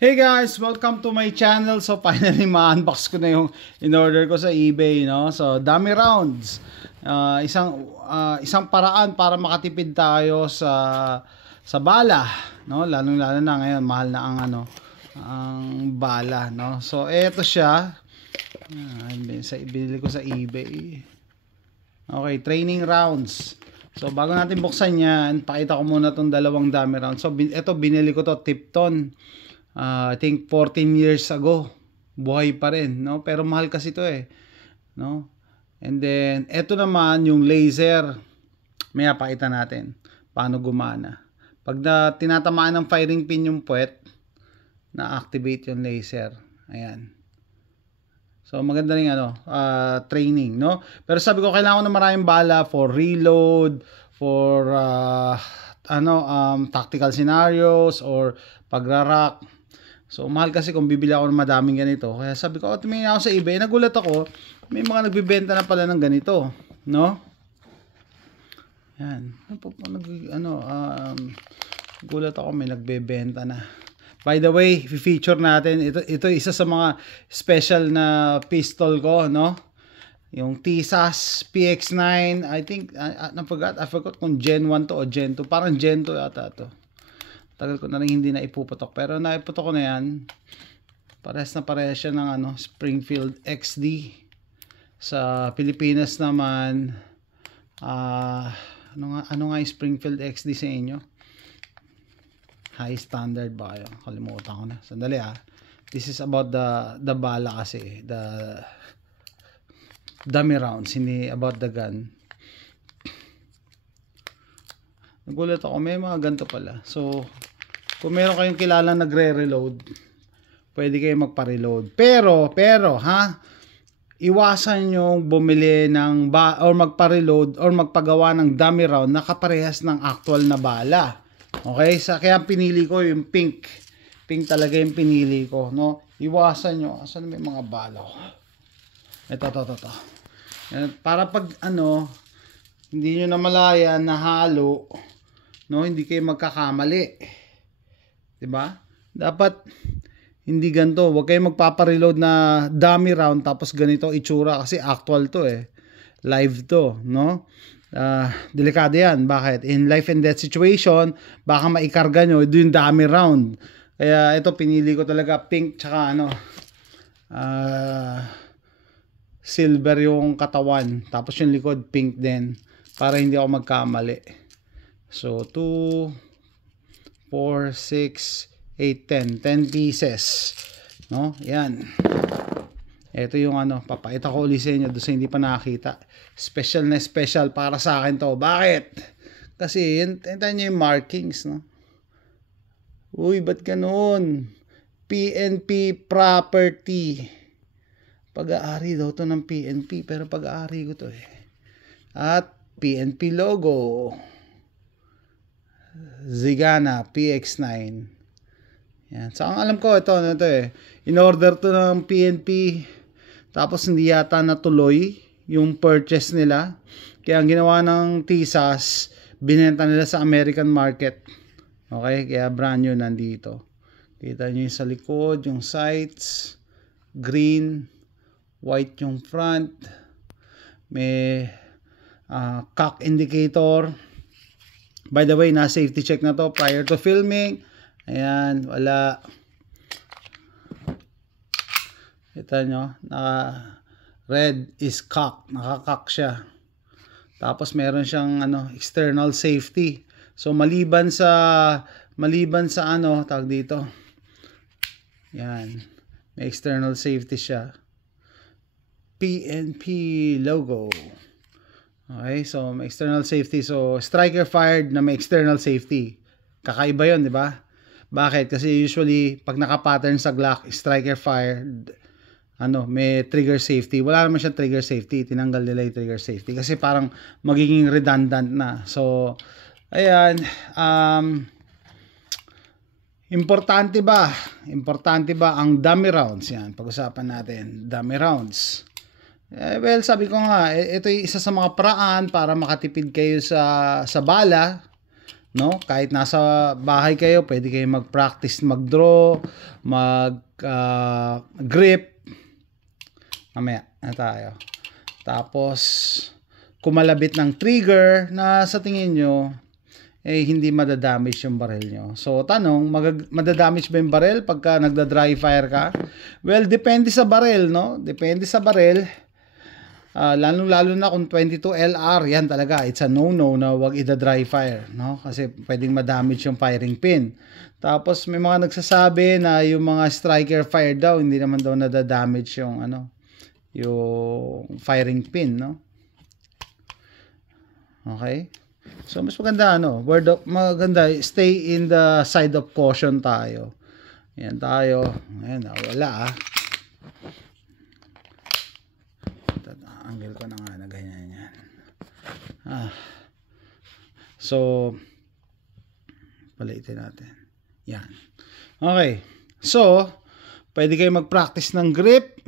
Hey guys, welcome to my channel. So finally ma-unbox ko na yung in-order ko sa eBay, no? So dummy rounds. Isang paraan para makatipid tayo sa bala, no? Lalo na ngayon mahal na ang bala, no? So eto siya. Binili ko sa eBay. Okay, training rounds. So bago natin buksan yan, pakita ko muna tong dalawang dummy rounds. So ito binili ko to Tipton. I think 14 years ago. Buhay pa rin, no? Pero mahal kasi ito no? And then ito naman yung laser. Maya pakita natin paano gumana. Pag tinatamaan ng firing pin yung puwet, na-activate yung laser. Ayan. So maganda ring training, no? Pero sabi ko kailangan ko na maraming bala for reload, for tactical scenarios or pagra-rack. So mahal kasi kung bibili ako ng madaming ganito. Kaya sabi ko, tumingin ako sa eBay, nagulat ako, may mga nagbebenta na pala ng ganito, no? Yan. Gulat ako may nagbebenta na. By the way, feature natin, ito isa sa mga special na pistol ko, no? Yung TSAS PX9, I think, I forgot kung Gen 1 to o Gen 2. Parang Gen 2 yata to. Tagal ko na rin hindi na ipuputok. Pero naiputok ko na yan. Parehas siya ng Springfield XD. Sa Pilipinas naman, ano nga yung Springfield XD sa inyo? High standard ba yun? Kalimutan ko na. Sandali This is about the bala kasi. The dummy rounds. Hindi about the gun. Nagulat ako. May mga ganito pala. So, kung meron kayong kilalang nagre-reload, pwede kayo magpa-reload. Pero, iwasan yung bumili or magpa-reload or magpagawa ng dummy round na kaparehas ng actual na bala. Okay? Kaya pinili ko yung pink. Pink talaga yung pinili ko, no? Iwasan nyo. Asan may mga bala ko? Ito. Para pag hindi nyo namalayan na halo, no? Hindi kayo magkakamali. Diba? Dapat hindi ganito. Huwag kayong magpapareload na dummy round tapos ganito itsura kasi actual to live to, no? Delikado yan. Bakit? In life and death situation, baka maikarga nyo yung dummy round. Kaya ito pinili ko talaga pink tsaka silver yung katawan. Tapos yung likod pink din para hindi ako magkamali. So 2 4, 6, 8, 10 pieces, no? Yan. Ito yung papakita ko ulit sa inyo doon sa hindi pa nakakita. Special na special para sa akin to. Bakit? Kasi hintayin nyo yung markings, no? Uy, ba't ganun? PNP property. Pag-aari daw to ng PNP, pero pag-aari ko to At PNP logo. Zigana PX9. Yan. So ang alam ko ito in order to ng PNP tapos hindi yata natuloy yung purchase nila. Kaya ang ginawa ng TSAS, binenta nila sa American market. Okay? Kaya brand new nandito. Kita nyo yung sa likod, yung sights, green, white yung front. May cock indicator. By the way, na-safety check na to prior to filming. Ayan, wala. Kita nyo, red is cock. Naka-cock siya. Tapos meron siyang external safety. So maliban sa tag dito. Yan. May external safety siya. PNP logo. Okay, so may external safety. So striker fired na may external safety. Kakaiba 'yon, 'di ba? Bakit? Kasi usually pag naka-pattern sa Glock, striker fired may trigger safety. Wala naman siya trigger safety. Tinanggal nila yung trigger safety kasi parang magiging redundant na. So ayan, importante ba ang dummy rounds? Yan, pag-usapan natin, dummy rounds. Well, sabi ko nga, ito yung isa sa mga paraan para makatipid kayo sa bala, no? Kahit nasa bahay kayo, pwede kayo mag-practice mag-draw, grip. Mamaya na tayo. Tapos kumalabit ng trigger na sa tingin nyo hindi madadamage yung barrel nyo. So tanong, madadamage ba yung barrel pagka nagda-dry fire ka? Well, depende sa barrel, no? Depende sa barrel. Lalo na kung 22 LR, yan talaga, it's a no-no na wag ida-dry fire, no? Kasi pwedeng madamage yung firing pin. Tapos may mga nagsasabi na yung mga striker fire daw, hindi naman daw nadadamage yung yung firing pin, no? Okay? So mas maganda maganda stay in the side of caution tayo. Ayan tayo. Ayan, wala Angle ko na nga na ganyan yan. So palitin natin. Yan. Okay. So pwede kayo mag-practice ng grip.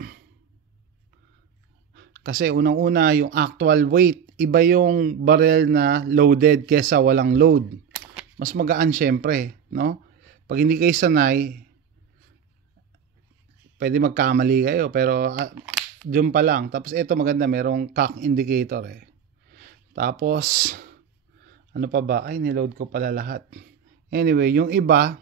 Kasi unang-una yung actual weight, iba yung barrel na loaded kesa walang load. Mas magaan syempre, no? Pag hindi kayo sanay, pwede magkamali kayo, pero diyan pa lang. Tapos ito maganda, merong cock indicator eh. Tapos ano pa ba? Ay, niload ko pala lahat. Anyway, yung iba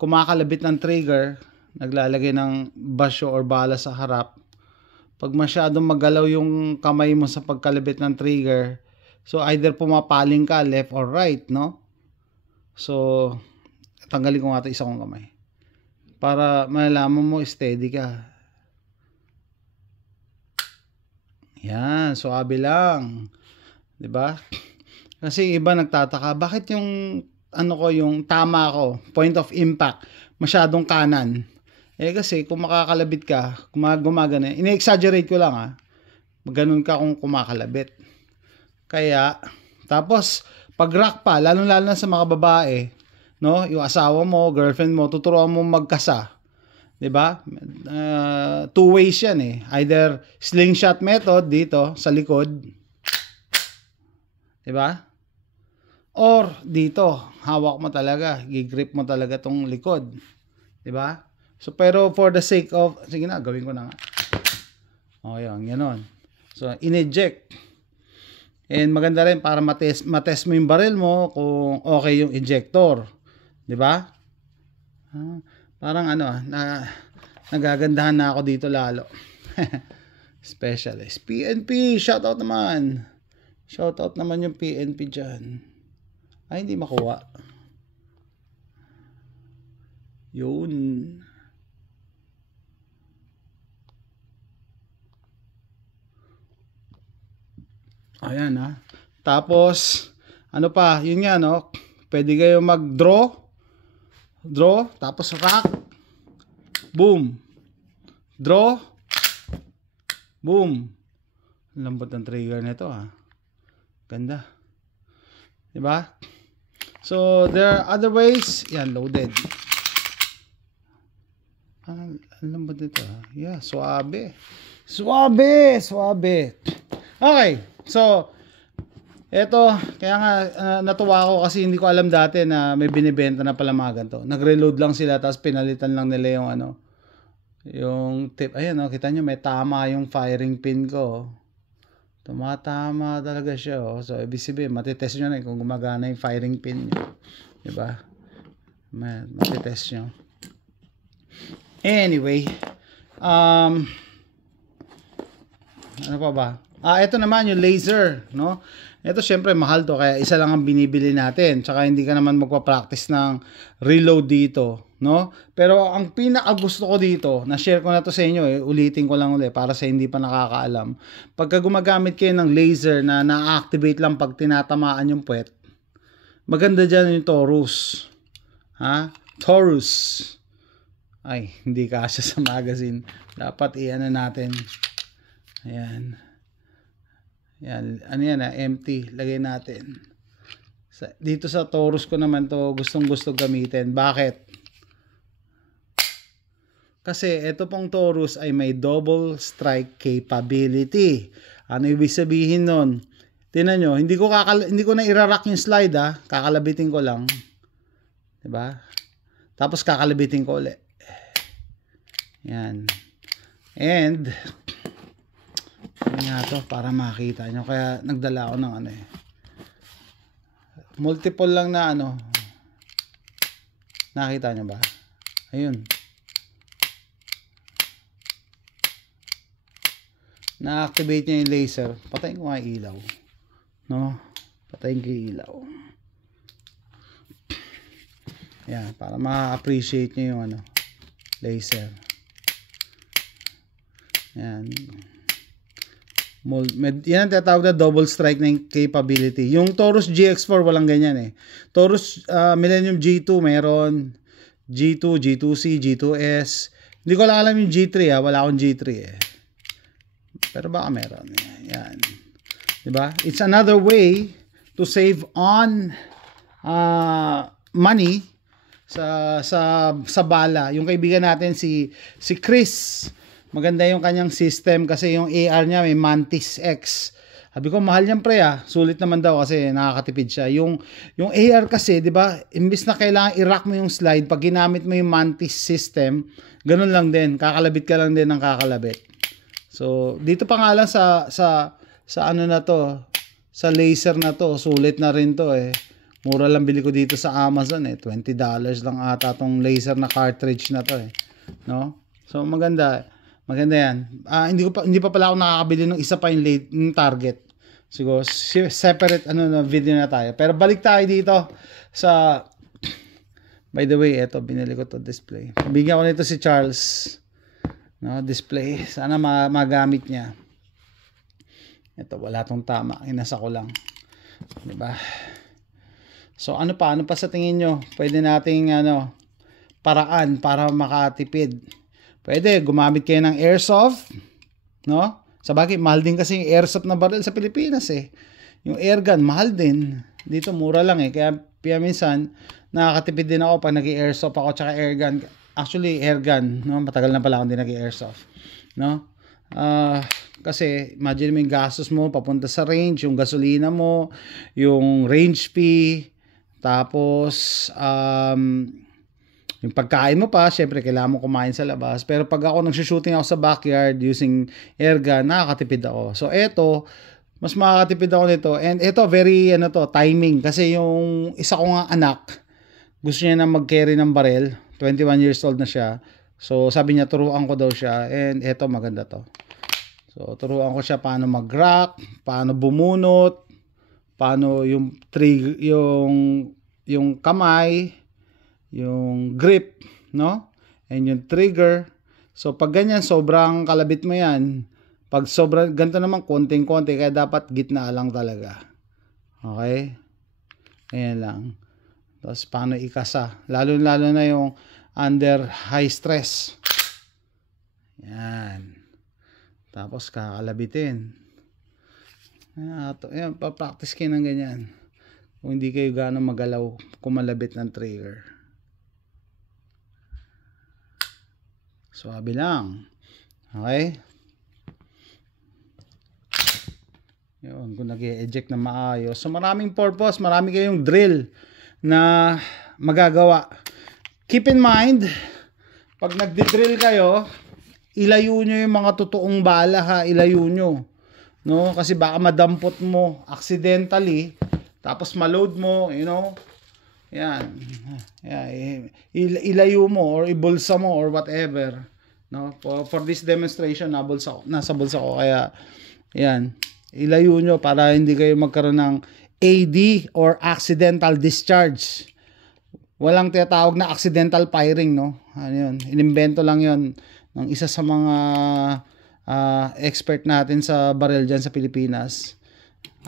kumakalabit ng trigger, naglalagay ng basyo or bala sa harap. Pag masyadong magalaw yung kamay mo sa pagkalabit ng trigger, so either pumapaling ka left or right, no? So tanggalin ko nga ito, isa kong kamay para malalaman mo steady ka. Yan, suabe lang, 'di ba? Kasi iba nagtataka, bakit yung yung tama ko, point of impact, masyadong kanan. Kasi kung makakalabit ka, gumagana, ini-exaggerate ko lang ganun ka kung kumakalabit. Kaya, tapos, pag rock pa, lalo na sa mga babae, no? Yung asawa mo, girlfriend mo, tuturuan mo magkasa. 'Di ba? Two ways yan eh. Either slingshot method dito, sa likod. 'Di ba? Or dito, hawak mo talaga, gigrip mo talaga tong likod. 'Di ba? So, pero for the sake of, sige na, gawin ko na nga. Yun, ganon. So, in-eject. And maganda rin para matest mo yung barrel mo kung okay yung ejector. 'Di ba? Parang nagagandahan na ako dito lalo. Specialist. PNP, shoutout naman. Shoutout naman yung PNP dyan. Ay, hindi makuha. Yun. Ayan Tapos, ano pa, yun nga pwede kayo mag-draw, tapos rock, boom, draw, boom. Lambot ng trigger nito Ganda. Diba? So, there are other ways. Yan, loaded. Ang lambot nito Yeah, suabe. Suabe. Okay. So, eto, kaya nga natuwa ako kasi hindi ko alam dati na may binibenta na pala mga ganito. Nag-reload lang sila tapos pinalitan lang nila yung yung tip. Ayan kita nyo may tama yung firing pin ko. Tumatama talaga siya So, ibig sabihin, matitest nyo na kung gumagana yung firing pin nyo. Diba? Matitest nyo. Anyway, ano pa ba? Ito naman yung laser, no? Ito syempre mahal to kaya isa lang ang binibili natin. Tsaka hindi ka naman magpa-practice ng reload dito, no? Pero ang pinaka-gusto ko dito, na-share ko na to sa inyo ulitin ko lang ulit para sa hindi pa nakakaalam. Pagka gumagamit kayo ng laser na na-activate lang pag tinatamaan yung puwet, maganda dyan yung Taurus. Taurus. Ay, hindi kasya sa magazine. Dapat i-ano natin. Ayan. Yan, empty, lagay natin. Dito sa Taurus ko naman to gustong-gusto gamitin. Bakit? Kasi ito pong Taurus ay may double strike capability. Ano ibig sabihin nun? Tingnan nyo, hindi ko na irarak yung slide kakalabitin ko lang. 'Di ba? Tapos kakalabitin ko ulit. Yan. And nga to para makita nyo. Kaya nagdala ako ng ano multiple lang na nakita nyo ba? Ayun. Na-activate niya yung laser. Patayin ko nga yung ilaw. No? Patayin ko yung ilaw. Yan. Para ma-appreciate nyo yung laser. Yan. Yan ang tinatawag na double strike na capability. Yung Taurus GX4 walang ganyan Taurus Millennium G2 meron. G2, G2C, G2S. Hindi ko lang alam yung G3 wala akong G3 Pero baka meron. Yan. Diba? It's another way to save on money sa bala. Yung kaibigan natin si Chris, maganda yung kanyang system kasi yung AR niya may Mantis X. Sabi ko mahal niyan pre sulit naman daw kasi nakakatipid siya. Yung AR kasi 'di ba, imbis na kailangan i-rack mo yung slide, pag ginamit mo yung Mantis system, ganun lang din, kakalabit ka lang din ng kakalabit. So dito pa nga lang sa ano na to, sa laser na to, sulit na rin to Mura lang bili ko dito sa Amazon $20 lang ata tong laser na cartridge na to no? So maganda yan. Hindi pa pala ako nakakabili ng isa pa yung target. Siguro separate video na tayo. Pero balik tayo dito sa by the way, eto binili ko to display. Bigyan ko nito si Charles. No, display. Sana magamit niya. Ito wala tong tama. Inasa ko lang. 'Di ba? So ano pa sa tingin nyo? Pwede nating paraan para makatipid. Pwede gumamit kayo ng airsoft, no? Sabagay mahal din kasi yung airsoft na baril sa Pilipinas Yung airgun mahal din. Dito mura lang Kaya minsan nakakatipid din ako pag nag-airsoft ako tsaka airgun. Actually airgun, no? Matagal na pala ako din nag-airsoft, no? Kasi imagine mo yung gastos mo papunta sa range, yung gasolina mo, yung range fee, tapos yung pagkain mo pa, syempre kailangan mo kumain sa labas. Pero pag ako nagsushooting ako sa backyard using airgun, nakakatipid ako. So eto, mas makakatipid ako nito. And ito very timing kasi yung isa ko nga anak, gusto niya na mag-carry ng baril. 21 years old na siya. So sabi niya turuan ko daw siya, and eto maganda to. So turuan ko siya paano mag-rack, paano bumunot, paano yung yung kamay, yung grip, no? And yung trigger. So pag ganyan sobrang kalabit mo yan. Pag sobrang ganito naman konting-konti, kaya dapat gitna lang talaga. Okay? Ayan lang. Tapos paano ikasa, lalo na yung under high stress. Yan. Tapos kakalabitin. Ayan, pa-practice kayo ng ganyan. Kung hindi kayo gaano magalaw kumalabit ng trigger. Swabe lang. Okay? Yun, kung nag-e-eject na maayos. So maraming purpose, marami kayong drill na magagawa. Keep in mind, pag nagdi-drill kayo, ilayo nyo yung mga totoong bala ilayo nyo. No? Kasi baka madampot mo accidentally, tapos maload mo, yan. Ilayo mo or ibulsa mo or whatever. No? For this demonstration, nasa bulsa ko, kaya yan. Ilayo nyo para hindi kayo magkaroon ng AD or accidental discharge. Walang tinatawag na accidental firing, no? Ano yun? Inimbento lang yun ng isa sa mga expert natin sa baril dyan sa Pilipinas.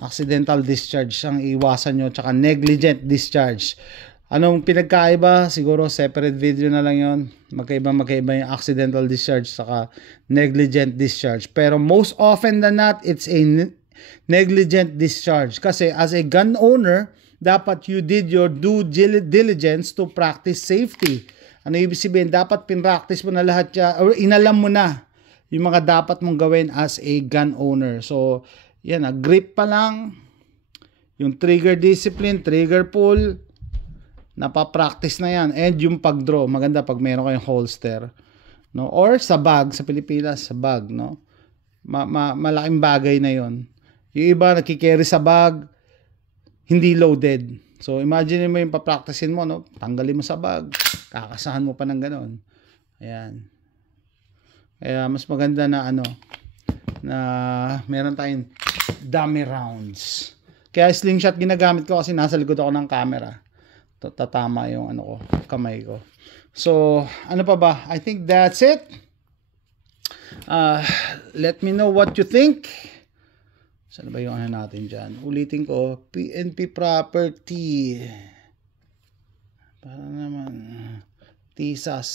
Accidental discharge ang iwasan nyo, tsaka negligent discharge. Anong pinagkaiba? Siguro separate video na lang yun. Magkaiba yung accidental discharge saka negligent discharge. Pero most often than not, it's a negligent discharge. Kasi as a gun owner, dapat you did your due diligence to practice safety. Ano ibig sabihin? Dapat pinractice mo na lahat yan, or inalam mo na yung mga dapat mong gawin as a gun owner. So, yan, grip pa lang, Yung trigger discipline, trigger pull, napapractice na yan. And yung pag-draw, maganda pag meron kayong holster, no? Or sa bag, sa Pilipinas, sa bag, no? Malaking bagay na yon. Yung iba nakikerry sa bag, hindi loaded. So imagine mo yung papracticein mo, no? Tanggalin mo sa bag, kakasahan mo pa ng ganon. Ayan. Kaya mas maganda na na meron tayong dummy rounds. Kaya slingshot ginagamit ko kasi nasa likod ako ng camera. Tatama yung kamay ko. So, ano pa ba? I think that's it. Let me know what you think. Saan ba yung natin dyan? Ulitin ko, PNP property. Para naman, Tisas.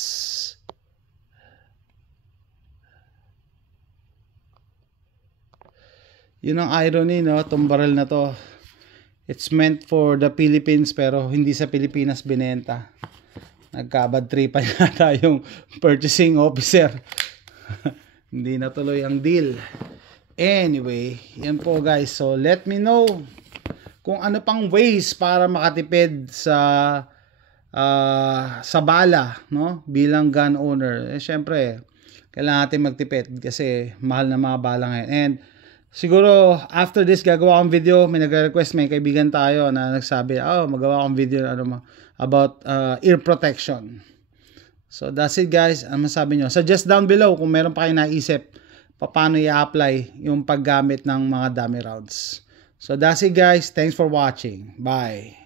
Yun ang irony, no? Itong barrel na to, it's meant for the Philippines pero hindi sa Pilipinas binenta. Nagkabad tripan yata yung purchasing officer. Hindi natuloy ang deal. Anyway, yan po guys. So let me know kung ano pang ways para makatipid sa bala, no? Bilang gun owner. Syempre, kailangan natin magtipid kasi mahal na mga bala ngayon. And siguro after this gagawa akong video. May nagre-request, may kaibigan tayo na nagsabi, magawa akong video about ear protection. So that's it guys. Ano masabi nyo? Suggest down below kung meron pa kayo naisip paano i-apply yung paggamit ng mga dummy rounds. So that's it guys. Thanks for watching. Bye.